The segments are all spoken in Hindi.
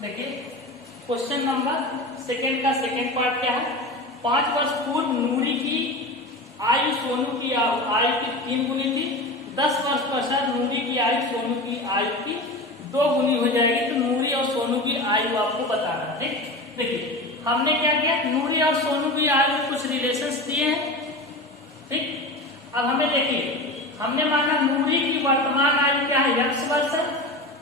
देखिए क्वेश्चन नंबर सेकेंड का सेकेंड पार्ट क्या है। 5 वर्ष पूर्व नूरी की आयु सोनू की आयु की 3 गुनी थी। 10 वर्ष पश्चात नूरी की आयु सोनू की आयु की 2 गुनी हो जाएगी। तो नूरी और सोनू की आयु आपको बताना है। ठीक, देखिए हमने क्या किया, नूरी और सोनू की आयु में कुछ रिलेशंस दिए हैं। ठीक, अब हमें देखिए, हमने माना नूरी की वर्तमान आयु क्या है, x वर्ष है,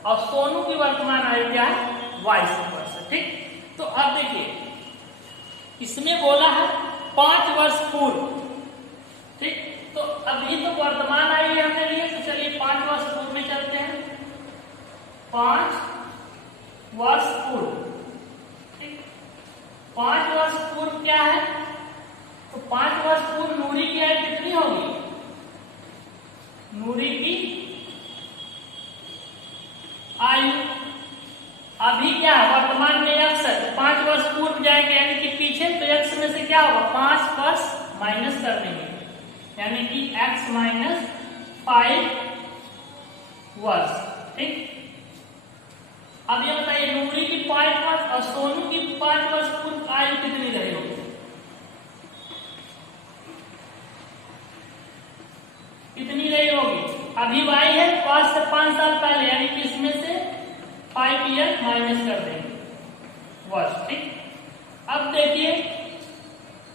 और सोनू की वर्तमान आयु क्या है, y वर्ष है। ठीक, तो अब देखिए इसमें बोला है 5 वर्ष पूर्व। ठीक, तो अभी तो वर्तमान आयु हमने लिए, तो चलिए 5 वर्ष पूर्व में चलते हैं। 5 वर्ष पूर्व, ठीक, 5 वर्ष पूर्व क्या है, तो 5 वर्ष पूर्व नूरी की आयु कितनी होगी, नूरी की आयु अभी क्या है, वर्तमान में x है, तो 5 वर्ष पूर्व जाएंगे यानी कि पीछे, तो x में से क्या होगा, 5 वर्ष माइनस कर देंगे, यानी कि x माइनस 5 वर्ष। ठीक, अब ये बताइए नूरी की 5 वर्ष और सोनू की 5 वर्ष पूर्व आयु कितनी रही होगी, कितनी रही होगी। अभी y है 5 से 5 साल पहले, यानी कि इसमें से 5 ईयर माइनस कर देंगे वर्ष। ठीक, अब देखिए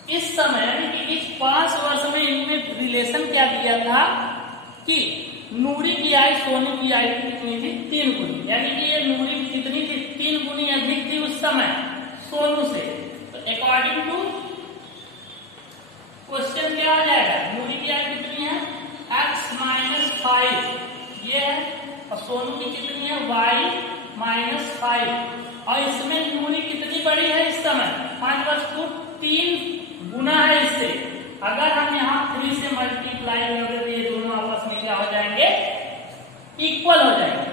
इस समय यानी कि इस 5 वर्ष में इनमें रिलेशन क्या दिया था कि नूरी की आयु सोनू की आयु कितनी थी, 3 गुनी, यानी कि ये नूरी कितनी थी, 3 गुनी अधिक थी उस समय सोनू से। तो अकॉर्डिंग टू क्वेश्चन क्या आ जाएगा, नूरी की आयु कितनी है, x माइनस 5 ये है, और सोनू की कितनी है, y माइनस 5, और इसमें नूरी कितनी बड़ी है इस समय 5 वर्ष पूर्व, 3 गुना है इससे। अगर हम यहाँ 3 से मल्टीप्लाई करेंगे तो ये दोनों आपस में क्या हो जाएंगे, इक्वल हो जाएंगे।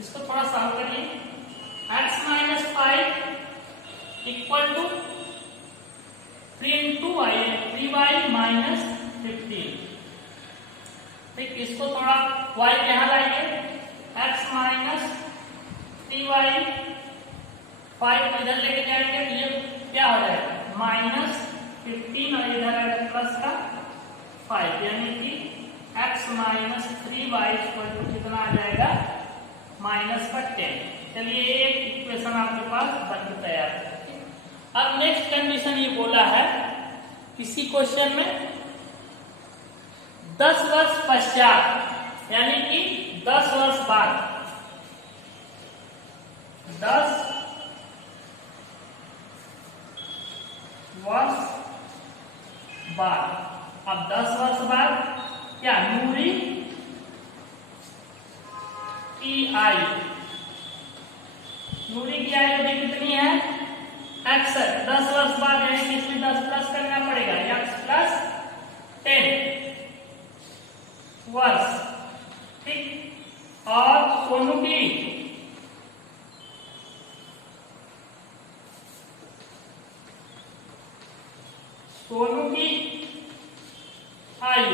इसको थोड़ा सॉल्व करिए, x minus 5 equal to 3 into y, 3y minus 15। ठीक, इसको थोड़ा y यहाँ लाएंगे, x माइनस 3y 5 को इधर लेके जाएंगे तो ये क्या हो जाएगा, माइनस 15, और इधर आएगा प्लस का 5, यानी कि x माइनस 3y कितना आ जाएगा, माइनस का 10। चलिए एक इक्वेशन आपके पास बन तैयार है। अब नेक्स्ट कंडीशन ये बोला है किसी क्वेश्चन में 10 वर्ष पश्चात, यानी कि 10 वर्ष बाद, 10 वर्ष बाद, अब 10 वर्ष बाद क्या, नूरी की आयु, नूरी की आयु अभी कितनी है, x है, 10 वर्ष बाद यानी कि इसमें 10 प्लस करना पड़ेगा, x प्लस 10 वर्ष। ठीक, और सोनू की आयु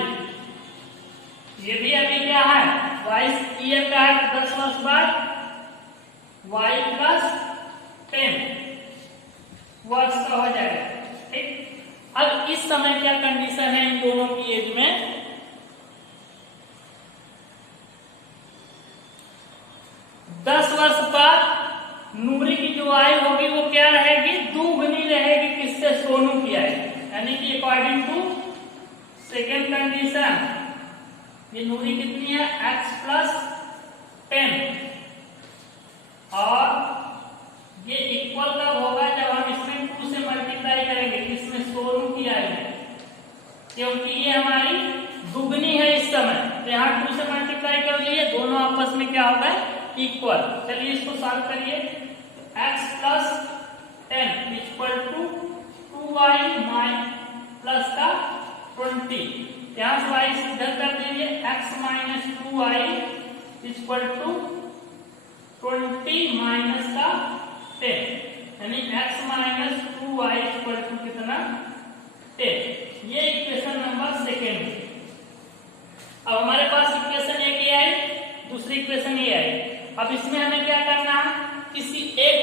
ये भी अभी क्या है, 22 ईयर का है, 10 वर्ष बाद y प्लस 10 वर्ष का हो जाएगा। ठीक, अब इस समय क्या कंडीशन है इन दोनों की एज में, 10 वर्ष बाद नूरी की जो आयु होगी वो क्या रहेगी, 2 गुनी रहेगी किससे, सोनू की आयु, यानी कि अकॉर्डिंग टू सेकेंड कंडीशन ये नूरी कितनी है, x प्लस 10, और ये इक्वल कब होगा, जब हम इसमें 2 से मल्टीप्लाई करेंगे, किसमें, सोनू की आयु, क्योंकि ये हमारी दुगनी है इस समय, तो यहाँ 2 से मल्टीप्लाई कर लिए, दोनों आपस में क्या होगा, इक्वल। चलिए इसको सॉल्व करिए, x plus 10 equal to 2y plus का 20, यहाँ से y इधर कर दीजिए, x minus 2y equal to 20 minus का 10, यानी x minus 2y equal to कितना, 10। ये इक्वेशन नंबर सेकेंड है। अब हमारे पास इक्वेशन एक ये आई, दूसरी इक्वेशन ये आई। अब इसमें हमें क्या करना है, किसी एक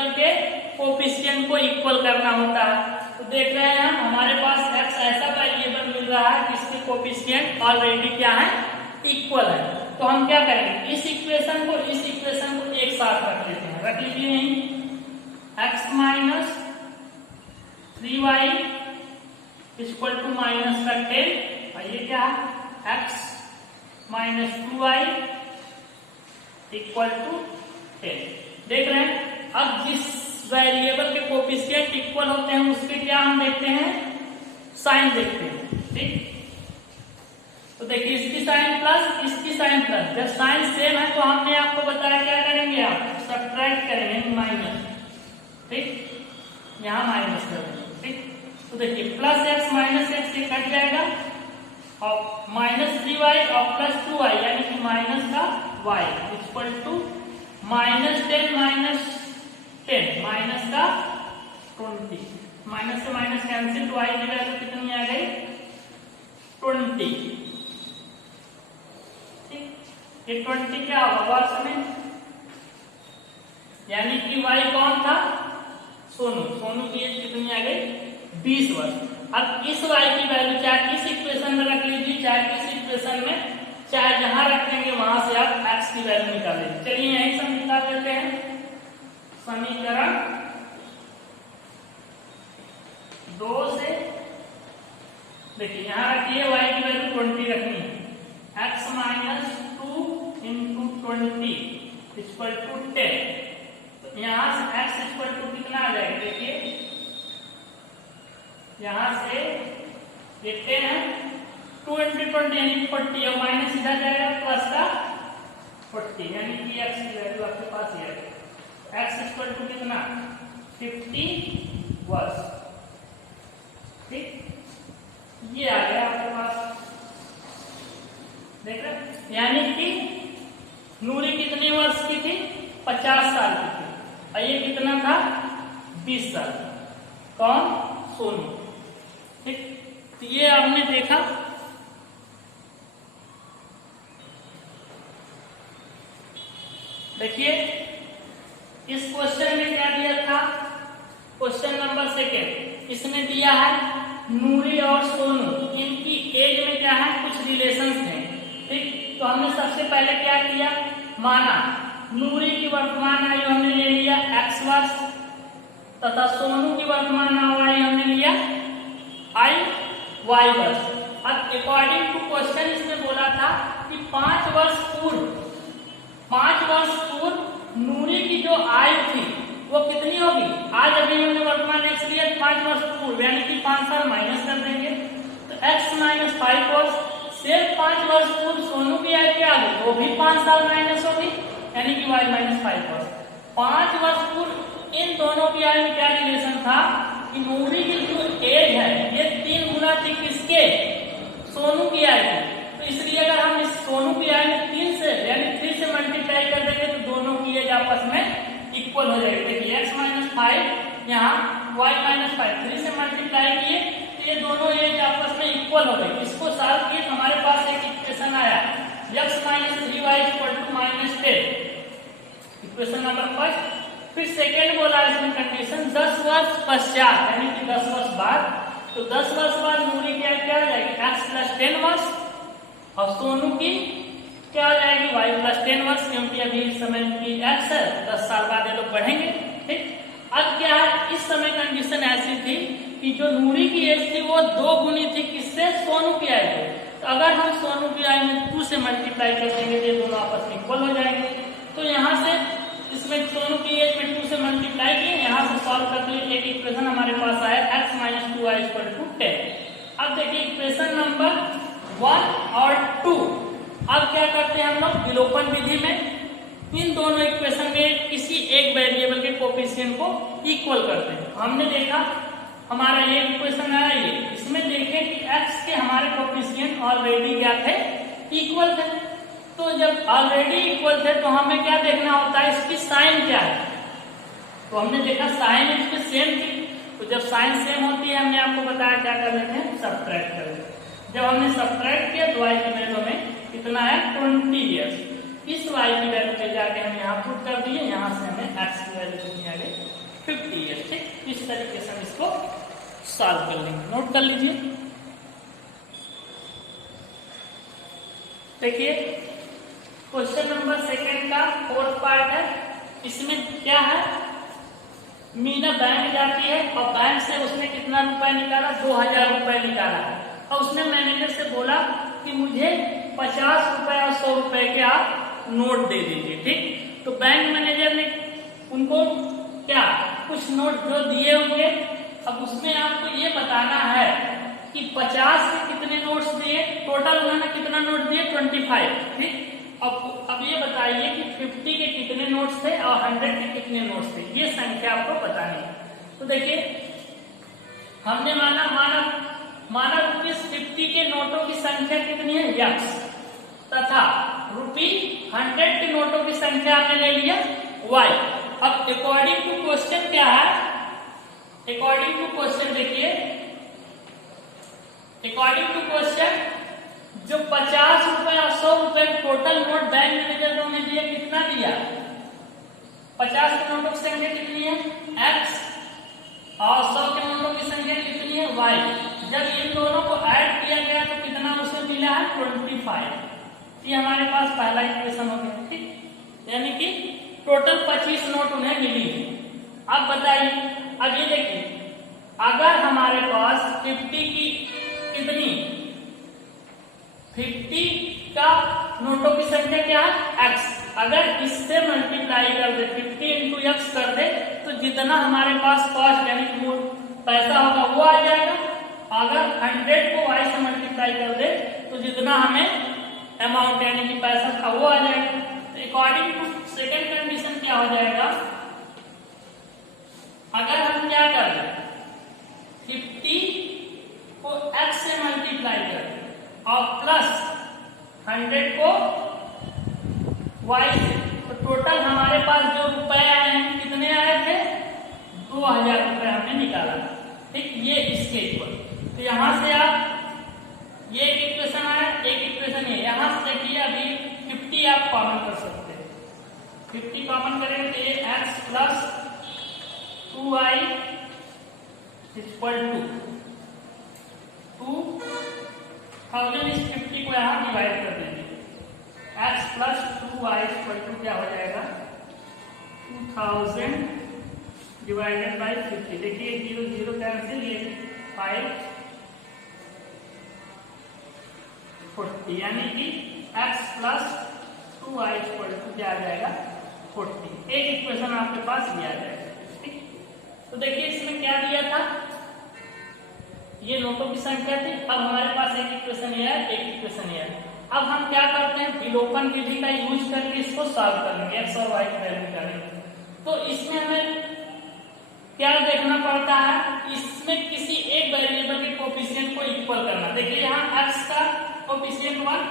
वेरिएबल के कोफिशिएंट को इक्वल करना होता है। तो देख रहे हैं हमारे पास x ऐसा वेरिएबल मिल रहा है जिसके कोफिशिएंट ऑलरेडी क्या है, इक्वल है। तो हम क्या करेंगे, इस इक्वेशन को एक साथ रख लेते हैं। रख लीजिए यहीं x minus 3y equal to minus का 10, और ये क्या है x minus 2y equal to 10। देख रहे हैं अब जिस वेरिएबल के कोफिशिएंट इक्वल होते हैं उसके क्या हम देखते हैं, साइन देखते हैं। ठीक, तो देखिए इसकी साइन प्लस इसकी साइन प्लस, जब साइन सेम है तो हमने आपको बताया क्या करेंगे, आप सब्ट्रैक्ट करेंगे माइनस। ठीक, यहाँ माइनस कर देंगे। ठीक, तो देखिए प्लस एक्स माइनस एक्स से कट जाएगा और माइनस 3y और प्लस 2y यानी कि माइनस का y equal to minus 10 minus 10 minus का 20, माइनस से माइनस कैंसिल, तो y की वैल्यू कितनी आ गई 20। ठीक, ये 20 क्या होगा वर्ष में, यानी कि y कौन था, सोनू की एज कितनी आ गई 20 वर्ष। अब इस y की वैल्यू चाहे इस इक्वेशन में रख लीजिए चाहे इस इक्वेशन में, चाहे जहां रखेंगे वहां से आप x की वैल्यू निकाल लीजिए। चलिए यही सब निकाल देते हैं। समीकरण 2 से देखिए यहां रखिए y की वैल्यू 20 रखनी है, x minus 2 into 20 equal to 10। तो यहां से x इक्वल टू कितना आ जाएगा, देखिए यहां से ये 10 है, 2 इंटू 20 यानी 40 और माइनस इधर जाएगा प्लस का 40 यानी कि x की वैल्यू आपके पास ये है, x इक्वल टू कितना 50 वर्ष। ठीक, ये आ गया आपके पास, देख रहे यानी कि नूरी कितने वर्ष की थी, 50 साल की थी, और ये कितना था 20 साल, कौन सोनू। ठीक, तो ये आपने देखा। देखिए इस क्वेश्चन में क्या दिया था, क्वेश्चन नंबर 2 इसमें दिया है नूरी और सोनू, इनकी एज में क्या है कुछ रिलेशंस थे। ठीक, तो हमने सबसे पहले क्या किया, माना नूरी की वर्तमान आयु हमने ले लिया x वर्ष तथा सोनू की वर्तमान आयु हमने लिया y वर्ष। अब अकॉर्डिंग टू क्वेश्चन इसमें बोला था कि 5 वर्ष पूर्व नूरी की जो आयु थी वो कितनी होगी, आज अभी हमने वर्तमान x लिया 5 वर्ष पूर्व यानी कि 5 साल माइनस कर देंगे, तो x माइनस 5 वर्ष, सिर्फ 5 वर्ष पूर्व सोनू की आयु क्या होगी, वो भी 5 साल माइनस होगी यानी कि y माइनस 5 वर्ष। 5 वर्ष पूर्व इन दोनों की आयु में क्या रिलेशन था कि नूरी की जो एज है ये 3 गुना थी किसके, सोनू की आयु थी। तो इसलिए अगर हम इस सोनू की आयु 3 से यानी 3 से मल्टीप्लाई कर देंगे तो दोनों की एज आपस में इक्वल हो जाएगी। देखिए x माइनस 5 यहाँ y माइनस 5 3 से मल्टीप्लाई किए तो ये दोनों एज आपस में इक्वल हो गई। इसको सॉल्व किए तो हमारे पास एक इक्वेशन आया x minus 3y equal to minus 10, equation number 1। फिर सेकेंड बोला इसमें कंडीशन 10 वर्ष पश्चात यानी कि 10 वर्ष बाद, तो 10 वर्ष बाद नूरी की क्या हो जाएगी x प्लस 10 वर्ष और सोनू की क्या हो जाएगी y प्लस 10 वर्ष, क्योंकि अभी इस समय की x है 10 साल बाद ये लोग बढ़ेंगे। ठीक, अब क्या है इस समय कंडीशन ऐसी थी कि जो नूरी की एज थी वो 2 गुनी थी किससे, सोनू की आयु से। तो अगर हम सोनू की आयु में 2 से मल्टीप्लाई कर देंगे तो ये दोनों आपस में इक्वल हो जाएंगे। तो यहाँ से इसमें सोनू की एज में 2 से मल्टीप्लाई किए, यहाँ से सॉल्व करते हुए एक इक्वेशन हमारे पास आया x minus 2y equal to 10। अब देखिए इक्वेशन नंबर 1 और 2, अब क्या करते हैं हम लोग विलोपन विधि में इन दोनों इक्वेशन में किसी एक वेरिएबल के कोफिशिएंट को इक्वल करते हैं। हमने देखा हमारा ये इक्वेशन आया ये, इसमें देखें कि x के हमारे कोफिशिएंट ऑलरेडी क्या थे, इक्वल थे। तो जब ऑलरेडी इक्वल थे तो हमें क्या देखना होता है, इसकी साइन क्या है। तो हमने देखा साइन इसकी सेम थी, तो जब साइन सेम होती है हमने आपको बताया क्या कर लेते हैं, सब्ट्रैक्ट कर लेते हैं। जब हमने सब्ट्रैक्ट किया तो y की वैल्यू में कितना है 20 इयर्स, इस y की वैल्यू पे जा जाके हम यहाँ पुट कर दिए, यहाँ से हमें x की वैल्यू कितनी आ गई 50 है। ठीक, इस तरीके से हम इसको सॉल्व कर लेंगे। नोट कर लीजिए। देखिए क्वेश्चन नंबर सेकंड का फोर्थ पार्ट है। इसमें क्या है, मीना बैंक जाती है और बैंक से उसने कितना रुपए निकाला, 2000 रुपए निकाला है, और उसने मैनेजर से बोला कि मुझे 50 रुपए और 100 रुपए के आप नोट दे दीजिए। ठीक, तो बैंक मैनेजर ने उनको क्या कुछ नोट जो दिए होंगे, अब उसमें आपको ये बताना है कि 50 के कितने नोट्स दिए, टोटल उन्होंने कितना नोट दिए 25। ठीक, अब ये बताइए कि 50 के कितने नोट्स थे और 100 के कितने नोट्स थे, ये संख्या आपको बतानी है। तो देखिए हमने माना ₹50 के नोटों की संख्या कितनी है x, तथा ₹100 के नोटों की संख्या आपने ले लिया y। अब अकॉर्डिंग टू क्वेश्चन क्या है, अकॉर्डिंग टू क्वेश्चन देखिए, अकॉर्डिंग टू क्वेश्चन जो 50 रुपए और 100 रुपए टोटल नोट बैंक मैनेजर ने दिया, कितना दिया, 50 के नोटों की संख्या कितनी है x और 100 के नोटों की संख्या कितनी है y। जब इन दोनों को ऐड किया गया तो कितना उसे मिला है 25। ये हमारे पास पहला इक्वेशन हो गया। ठीक, यानी कि टोटल 25 नोट उन्हें मिली है। अब बताइए, अब ये देखिए अगर हमारे पास 50 की कितनी 50 का नोटों की संख्या क्या है x, अगर इससे मल्टीप्लाई कर दे 50 इंटू x कर दे तो जितना हमारे पास कॉस्ट यानी पैसा होगा वो आ जाएगा। अगर 100 को y से मल्टीप्लाई कर दे तो जितना हमें अमाउंट यानी कि पैसा था वो आ जाएगा। तो अकॉर्डिंग टू सेकेंड कंडीशन क्या हो जाएगा, अगर हम क्या कर दें 50 को x से मल्टीप्लाई कर दें और प्लस 100 को y से, तो टोटल हमारे पास जो रुपए आए हैं कितने आए थे 2000 रुपए हमने निकाला। ठीक, ये इसके इक्वल। तो यहां से आप ये एक इक्वेशन आया, एक इक्वेशन है, यहां से देखिए अभी 50 आप कॉमन कर सकते हैं। 50 कॉमन करेंगे तो ये x plus 2y equal to 2000 इस 50 को यहां डिवाइड कर देंगे, x plus 2y equal to क्या हो जाएगा 2000 डिवाइडेड बाई 50। देखिए 0 0 कैंसिल, ये 5 40, यानी कि x plus 2y equal to क्या आ जाएगा 40। एक इक्वेशन आपके पास ये आ जाएगा। ठीक, तो देखिए इसमें क्या दिया था, ये नोटों की संख्या थी। अब हमारे पास एक इक्वेशन ये है, एक इक्वेशन ये है। अब हम क्या करते हैं, विलोपन विधि का यूज करके इसको सॉल्व कर लेंगे, x और y की वैल्यू निकालेंगे। तो इसमें हमें क्या देखना पड़ता है, इसमें किसी एक वेरिएबल के कोफिशिएंट को इक्वल करना। देखिए यहाँ x का कोफिशिएंट 1,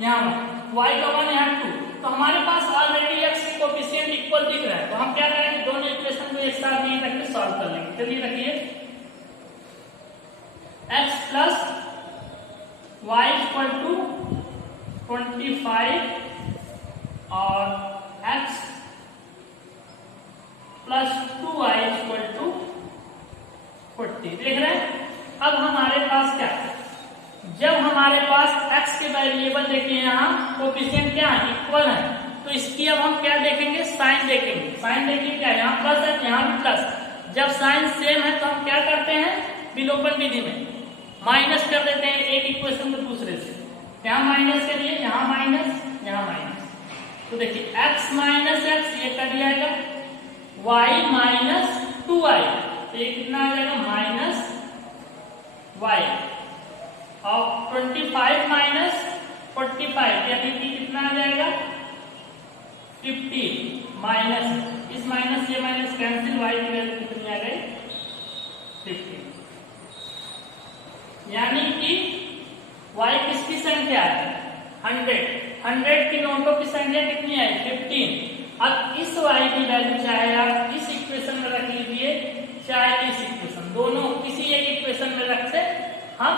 यहाँ 1, y का 1, यहाँ 2, तो हमारे पास ऑलरेडी x के कोफिशिएंट इक्वल दिख रहा है। तो हम क्या करेंगे, दोनों इक्वेशन को एक साथ नहीं रख के सॉल्व कर लेंगे। चलिए रखिए, x plus y equal to 25 और x plus 2y equal to 40। देख रहे हैं। अब हमारे पास क्या है, जब हमारे पास x के वेरिएबल देखिए यहाँ कोफिशिएंट क्या है इक्वल है, तो इसकी अब हम क्या देखेंगे, साइन देखेंगे। साइन देखिए क्या, यहाँ प्लस है यहाँ भी प्लस। जब साइन सेम है तो हम क्या करते हैं, विलोपन विधि में माइनस कर देते हैं एक इक्वेशन को दूसरे से। यहाँ माइनस करिए, यहाँ माइनस, यहाँ माइनस, तो देखिए x माइनस x ये कर जाएगा, y माइनस 2y, तो ये कितना आ जाएगा माइनस y, और 25 माइनस 45 यानी कि कितना आ जाएगा 50 माइनस, इस माइनस ये माइनस कैंसिल, y की वैल्यू कितनी आ गई 50। यानी कि y किसकी संख्या है 100, 100 की नोटों की संख्या कितनी है 15। अब इस y की वैल्यू चाहे आप इस इक्वेशन में रख लीजिए चाहे इस इक्वेशन, दोनों किसी एक इक्वेशन में रख से हम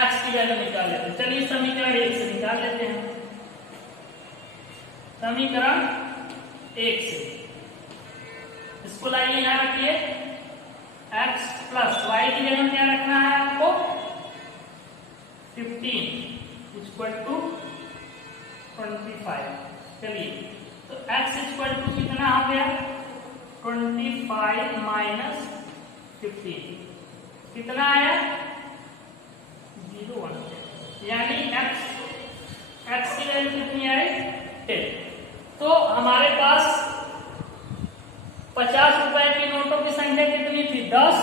x की वैल्यू निकाल लेते हैं। चलिए समीकरण 1 से निकाल लेते हैं। समीकरण 1 से। इसको लाइए यहाँ रखिए, x प्लस वाई की जगह क्या रखना है आपको 15 इक्वल टू 25। चलिए तो x इक्वल टू कितना हो गया 25 माइनस 15 कितना आया 0 1, यानी x की वैल्यू कितनी आई 10। तो हमारे पास 50 रुपए की नोटों की संख्या कितनी थी 10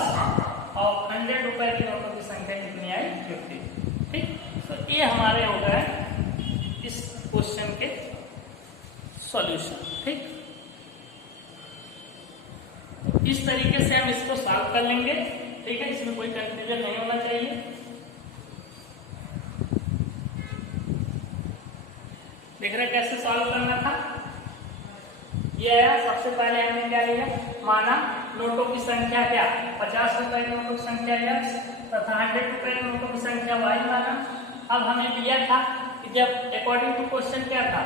और 100 रुपए की नोटों की संख्या कितनी आई 50। ठीक, तो ये हमारे हो गए इस क्वेश्चन के सॉल्यूशन। ठीक, इस तरीके से हम इसको सॉल्व कर लेंगे। ठीक है, इसमें कोई कंफ्यूजन नहीं होना चाहिए। देख रहे कैसे सॉल्व करना था। ये है, सबसे पहले हमने क्या लिया, माना नोटों की संख्या क्या 50 रुपए की नोटों की संख्या x तथा 100 रुपए की नोटों की संख्या y माना। अब हमें दिया था कि जब अकॉर्डिंग टू क्वेश्चन क्या था,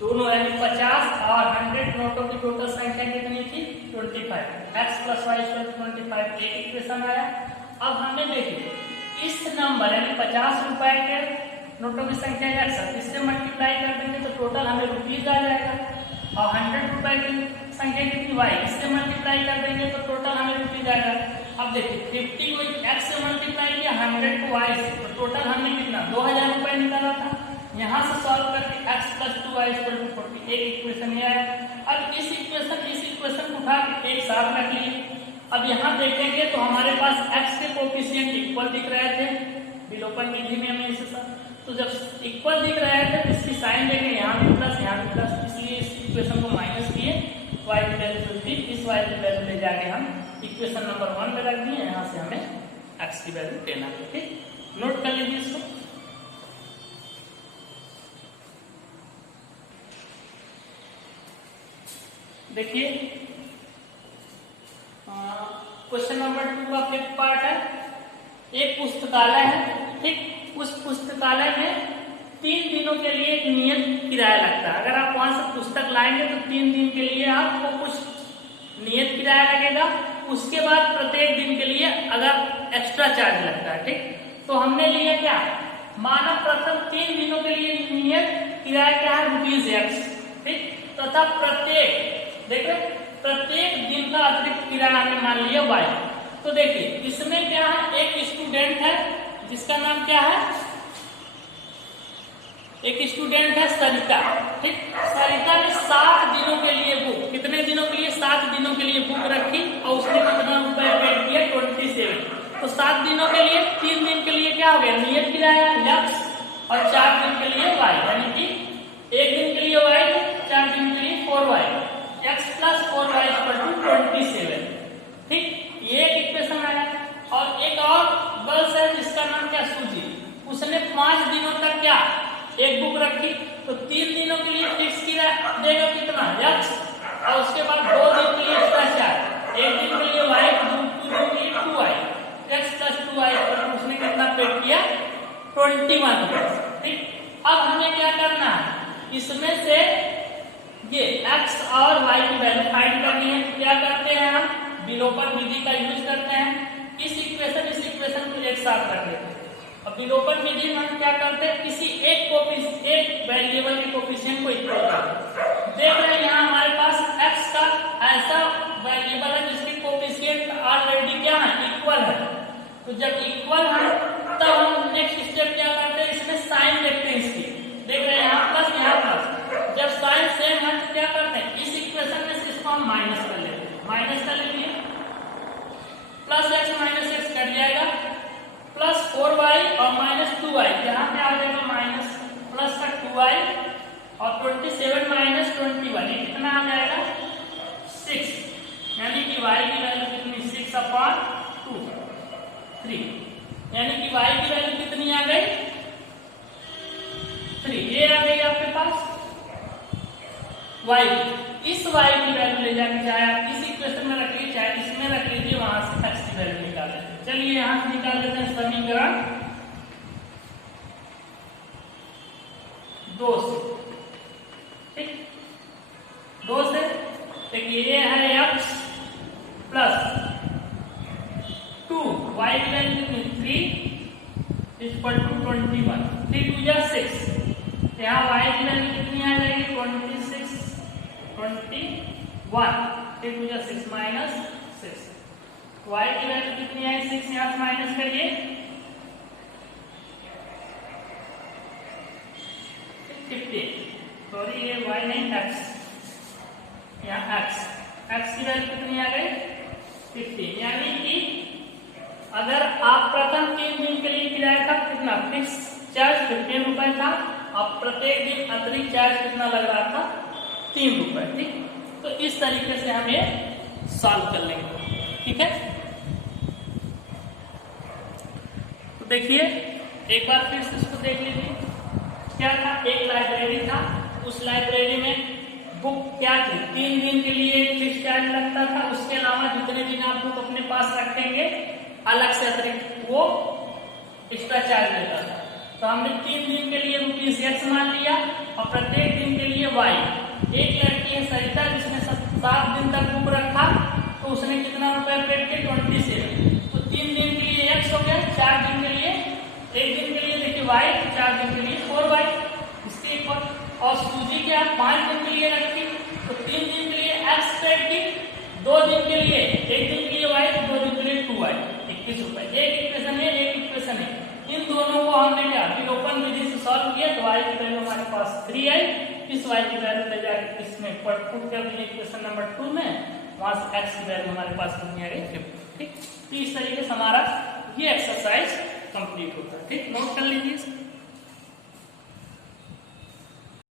दोनों यानी 50 और 100 नोटों की टोटल संख्या कितनी थी 25, x plus y equal to 25, एक इक्वेशन आया। अब हमने देखिए इस नंबर यानी 50 रुपए के नोटों की संख्या x इससे मल्टीप्लाई कर देंगे तो टोटल हमें रुपीज आ जाएगा, और 100 रुपए की संख्या कितनी y इससे मल्टीप्लाई कर देंगे तो टोटल हमें रुपीज आएगा। अब देखिए 50 को x से मल्टीप्लाई किया, 100 को y से, तो टोटल हमने कितना 2000 रुपए निकाला था। यहाँ से सॉल्व करके x plus 2y equal to 40, एक इक्वेशन ये आया। अब इस इक्वेशन को उठा के एक साथ रख लिए। अब यहाँ देखेंगे तो हमारे पास x के कोफिशिएंट इक्वल दिख रहे थे, विलोपन विधि में हमें इसे तो जब इक्वल दिख रहे थे इसकी साइन देखें, यहाँ भी प्लस यहाँ भी प्लस, इसलिए इस इक्वेशन को माइनस किए, y की वैल्यू 50, इस y की वैल्यू ले जाके हम इक्वेशन नंबर 1 में रख दिए, यहाँ से हमें x की वैल्यू देना है। ठीक, नोट कर लीजिए इसको। देखिए क्वेश्चन नंबर 2 का फिफ्थ पार्ट है। एक पुस्तकालय है, ठीक, उस पुस्तकालय में 3 दिनों के लिए एक नियत किराया लगता है। अगर आप वहां से पुस्तक लाएंगे तो 3 दिन के लिए आपको कुछ नियत किराया लगेगा, उसके बाद प्रत्येक दिन के लिए अगर एक्स्ट्रा चार्ज लगता है। ठीक, तो हमने लिया क्या, माना प्रथम 3 दिनों के लिए नियत किराया क्या है ₹x, ठीक, तथा प्रत्येक दिन का अतिरिक्त किराया हमने मान लिया y। तो देखिए इसमें क्या है, एक स्टूडेंट है जिसका नाम क्या है, एक स्टूडेंट है सरिता। ठीक, सरिता ने 7 दिनों के लिए बुक, कितने दिनों के लिए 7 दिनों के लिए बुक रखी और उसने कितना रुपए पेड किया 27। तो 7 दिनों के लिए, 3 दिन के लिए क्या हो गया नियत किराया x और 4 दिन के लिए y, यानी कि 1 दिन के लिए y, 4 दिन के लिए 4y, x plus 4y equal to 27। ठीक, ये एक इक्वेशन आया। और एक और गर्ल्स है जिसका नाम क्या सूजी, उसने 5 दिनों तक क्या एक बुक रखी, तो 3 दिनों के लिए फिक्स किया देगा कितना x, और उसके बाद 2 दिन के लिए एक्स्ट्रा चार्ज, 1 दिन के लिए y, 2 दिन के लिए 2y, x प्लस 2y पर उसने कितना पेड किया 21। ठीक, अब हमें क्या करना है, इसमें से ये x और y की वैल्यू फाइंड करनी है। तो क्या करते हैं, हम विलोपन विधि का यूज करते हैं। इस इक्वेशन को एक साथ रख लेते हैं। अब विलोपन विधि में हम क्या करते हैं, किसी एक वेरिएबल के कोफिशिएंट को इक्वल करते हैं। देख रहे हैं यहाँ हमारे पास x का ऐसा वेरिएबल है जिसके कोफिशिएंट ऑलरेडी क्या है इक्वल है। तो जब इक्वल है तब हम नेक्स्ट स्टेप क्या करते हैं, इसमें साइन देखते हैं इसकी। देख रहे हैं यहाँ प्लस यहाँ प्लस, जब साइन सेम है तो क्या करते हैं, इस इक्वेशन में से इसको हम माइनस कर लेते हैं। माइनस कर लीजिए, plus x minus x cut जाएगा, प्लस 4y और माइनस 2y, यहाँ पे आ जाएगा माइनस प्लस का 2y और 27 माइनस 21, ये कितना आ जाएगा 6, यानी कि y की वैल्यू कितनी 6/2, 3, यानी कि y की वैल्यू कितनी आ गई 3, ये आ गई आपके पास y। इस y की वैल्यू ले जाके चाहे आप इस इक्वेशन में रख लीजिए चाहे इसमें रख लीजिए, वहां से x की वैल्यू निकाल लेते हैं। चलिए यहां से निकाल लेते हैं समीकरण 2 से। ठीक, दो से देखिए ये है x प्लस 2, y की वैल्यू कितनी 3 इक्वल टू 21, 3 2 जा 6, यहाँ y की वैल्यू कितनी आ जाएगी 26 21, 3 2 जा 6 माइनस 6, y की वैल्यू कितनी आई 6, यहाँ से माइनस करिए 50, सॉरी ये y नहीं x, यहाँ x की वैल्यू कितनी आ गई 50, यानी कि अगर आप प्रथम 3 दिन के लिए किराया था कितना फिक्स चार्ज 15 रुपए था, अब प्रत्येक दिन अतिरिक्त चार्ज कितना लग रहा था 3 रुपए। ठीक, तो इस तरीके से हम ये सॉल्व कर लेंगे। ठीक है, तो देखिए एक बार फिर से इसको देख लीजिए, क्या था एक लाइब्रेरी था, उस लाइब्रेरी में बुक क्या थी 3 दिन के लिए फिक्स चार्ज लगता था, उसके अलावा जितने दिन आप बुक अपने पास रखेंगे अलग से अतिरिक्त वो एक्स्ट्रा चार्ज लेता था। तो हमने 3 दिन के लिए ₹x मान लिया और प्रत्येक दिन के लिए y। एक लड़की है सरिता जिसने 7 दिन तक बुक रखा, तो उसने कितना रुपए पेड किए 27, तो 3 दिन के लिए x हो गया, 4 दिन के लिए, एक दिन के लिए देखिए y, 4 दिन के लिए 4y इसके ऊपर। और सूजी के आप 5 दिन के लिए रखी, तो 3 दिन के लिए x पेड की, 2 दिन के लिए, एक दिन के लिए y, 2 दिन के लिए 2y, 21 रुपए। एक इक्वेशन है, एक इक्वेशन है, इन दोनों को हमने क्या विलोपन विधि से सॉल्व किया, तो y की वैल्यू हमारे पास 3 आई, इस y की वैल्यू ले जाकर इसमें पुट कर दिए इक्वेशन नंबर 2 में, वहां से x की वैल्यू हमारे पास कितनी आ गई 50। ठीक, तो इस तरीके से हमारा ये एक्सरसाइज कंप्लीट होता है। ठीक, नोट कर लीजिए।